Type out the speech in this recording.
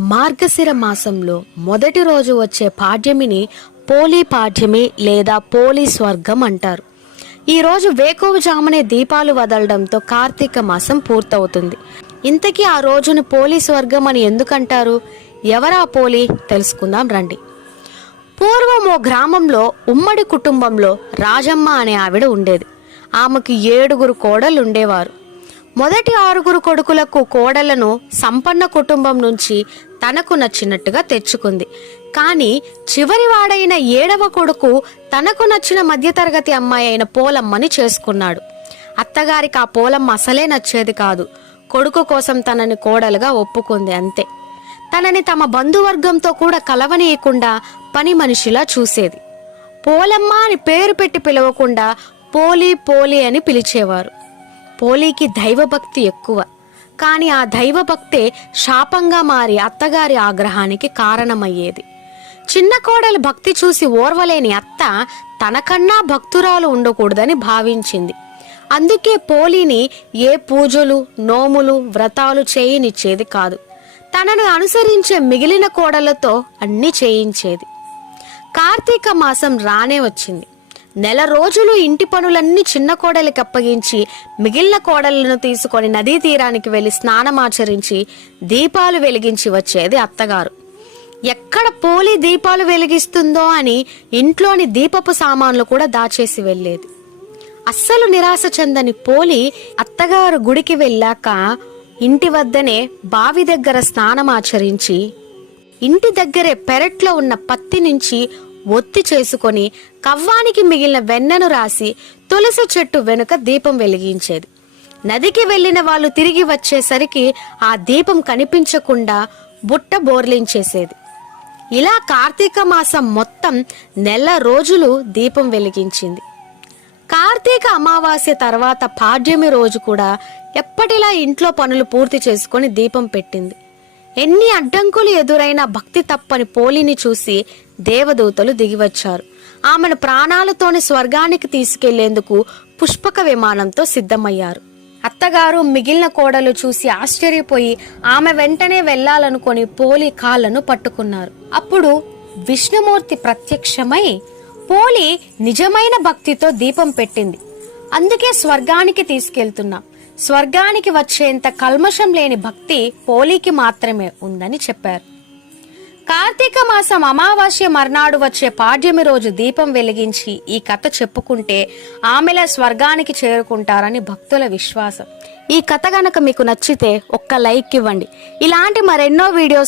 మార్గశిర మాసంలో మొదటి రోజు వచ్చే పాడ్యమిని పోలీ పాడ్యమి లేదా పోలీ స్వర్గం అంటారు. ఈరోజు రోజు వేకువజామునే దీపాలు వదలడంతో కార్తీక మాసం పూర్తవుతుంది. ఇంతకీ ఆ రోజును పోలీ స్వర్గం అని ఎందుకంటారు? ఎవరా పోలి? తెలుసుకుందాం రండి. పూర్వం ఓ గ్రామంలో ఉమ్మడి కుటుంబంలో రాజమ్మ అనే ఆవిడ ఉండేది. ఆమెకు ఏడుగురు కోడలు ఉండేవారు మొదటి ఆరుగురు కొడుకులకు కోడలను సంపన్న కుటుంబం నుంచి తనకు నచ్చినట్టుగా తెచ్చుకుంది. కానీ చివరి వాడైన ఏడవ కొడుకు తనకు నచ్చిన మధ్యతరగతి అమ్మాయి అయిన పోలమ్మని చేసుకున్నాడు. అత్తగారికి ఆ పోలమ్మ అసలే నచ్చేది కాదు. కొడుకు కోసం తనని కోడలుగా ఒప్పుకుంది అంతే. తనని తమ బంధువర్గంతో కూడా కలవనీయకుండా పని మనిషిలా చూసేది. పోలమ్మ అని పేరు పెట్టి పిలవకుండా పోలి పోలి అని పిలిచేవారు. పోలీకి దైవభక్తి ఎక్కువ. కానీ ఆ దైవభక్తే శాపంగా మారి అత్తగారి ఆగ్రహానికి కారణమయ్యేది. చిన్న కోడలి భక్తి చూసి ఓర్వలేని అత్త తనకన్నా భక్తురాలు ఉండకూడదని భావించింది. అందుకే పోలీని ఏ పూజలు నోములు వ్రతాలు చేయనిచ్చేది కాదు. తనను అనుసరించే మిగిలిన కోడలతో అన్ని చేయించేది. కార్తీక మాసం రానే వచ్చింది. నెల రోజులు ఇంటి పనులన్నీ చిన్న కోడలికి అప్పగించి మిగిలిన కోడలను తీసుకొని నదీ తీరానికి వెళ్ళి స్నానమాచరించి దీపాలు వెలిగించి వచ్చేది అత్తగారు. ఎక్కడ పోలి దీపాలు వెలిగిస్తుందో అని ఇంట్లోని దీపపు సామాన్లు కూడా దాచేసి వెళ్ళేది. అస్సలు నిరాశ చెందని పోలి అత్తగారు గుడికి వెళ్ళాక ఇంటి వద్దనే బావి దగ్గర స్నానమాచరించి ఇంటి దగ్గరే పెరట్లో ఉన్న పత్తి నుంచి ఒత్తి చేసుకొని కవ్వానికి మిగిలిన వెన్నను రాసి తులసి చెట్టు వెనుక దీపం వెలిగించేది. నదికి వెళ్ళిన వాళ్ళు తిరిగి వచ్చేసరికి ఆ దీపం కనిపించకుండా బుట్ట బోర్లించేసేది. ఇలా కార్తీక మాసం మొత్తం నెల రోజులు దీపం వెలిగించింది. కార్తీక అమావాస్య తర్వాత పాడ్యమి రోజు కూడా ఎప్పటిలా ఇంట్లో పనులు పూర్తి చేసుకొని దీపం పెట్టింది. ఎన్ని అడ్డంకులు ఎదురైన భక్తి తప్పని పోలిని చూసి దేవదూతలు దిగివచ్చారు. ఆమెను ప్రాణాలతోని స్వర్గానికి తీసుకెళ్ళేందుకు పుష్పక విమానంతో సిద్ధమయ్యారు. అత్తగారు మిగిలిన కోడలు చూసి ఆశ్చర్యపోయి ఆమె వెంటనే వెళ్ళాలనుకొని పోలి కాళ్ళను పట్టుకున్నారు. అప్పుడు విష్ణుమూర్తి ప్రత్యక్షమై పోలి నిజమైన భక్తితో దీపం పెట్టింది. అందుకే స్వర్గానికి తీసుకెళ్తున్నాం. స్వర్గానికి వచ్చేంత కల్మషం లేని భక్తి పోలీకి మాత్రమే ఉందని చెప్పారు. కార్తీక మాసం అమావాస్య మర్నాడు వచ్చే పాడ్యమి రోజు దీపం వెలిగించి ఈ కథ చెప్పుకుంటే ఆమెల స్వర్గానికి చేరుకుంటారని భక్తుల విశ్వాసం. ఈ కథ గనక మీకు నచ్చితే ఒక్క లైక్ ఇవ్వండి. ఇలాంటి మరెన్నో వీడియోస్